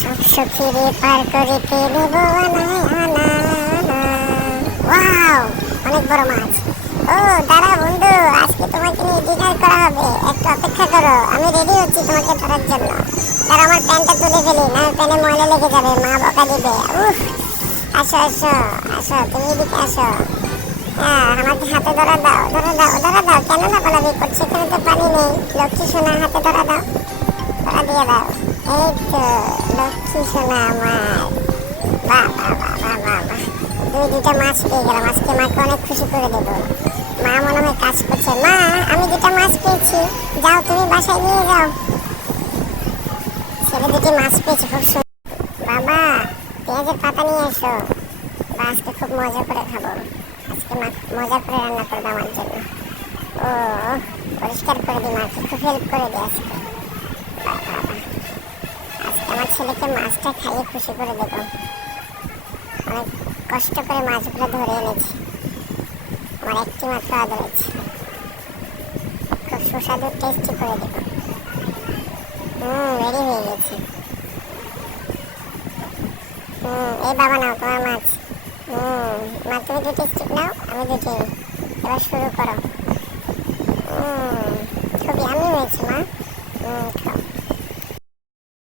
সুখ সুখেরে পার করিতে নেব আনায় আনা ওয়াও, অনেক বড় মাছ। ও দাঁড়া বন্ধু, আজকে তোমাকে নিয়ে ডিনার করা হবে। একটু অপেক্ষা করো, আমি রেডি হচ্ছি তোমাকে ধরার জন্য। দাঁড়া আমার প্যান্টটা তুলে ফেলি, না প্যানে ময়লা লেগে যাবে, মা বকা দিবে। উফ, আসো আসো আসো, তুমি এদিকে আসো। হ্যাঁ আমাকে হাতে ধরা দাও ধরা দাও ধরা দাও। কেন না বলাবি করছে এখানে তো পানি নেই। লক্ষ্মী সোনা, হাতে ধরা দাও। ধরা দিয়ে দাও। এই তো লক্ষ্মী সোনা আমার। বাহ বাহ বাহ দুইটা মাছ পেয়ে গেলাম। আজকে মাকে অনেক খুশি করে দেবো। মা মনে হয় কাজ করছে। মা, আমি দুটা মাছ পেয়েছি। যাও, তুমি বাসায় নিয়ে যাও। ছেলে দুটি মাছ পেয়েছে, খুব সুন্দর। বাবা, পেঁয়াজের পাতা নিয়ে এসো। বা আজকে খুব মজা করে খাব। আজকে মা মজা করে পরিষ্কার করে দিই মাকে। খুব হেল্প করে দিই ছেলেকে মাছটা খাইয়ে খুশি করে দেব। অনেক কষ্ট করে মাছগুলো ধরে এনেছি। আমার একটি মাত্র আদর আছে। খুব সুস্বাদু টেস্টি করে দেব। হুম রেডি হয়ে গেছে। হুম, এই বাবা নাও তোমার মাছ। হুম, মা তুমি দুটি স্টিক নাও, আমি দুটি এবার শুরু করো। হুম, খুবই, আমি হয়েছে মা। হুম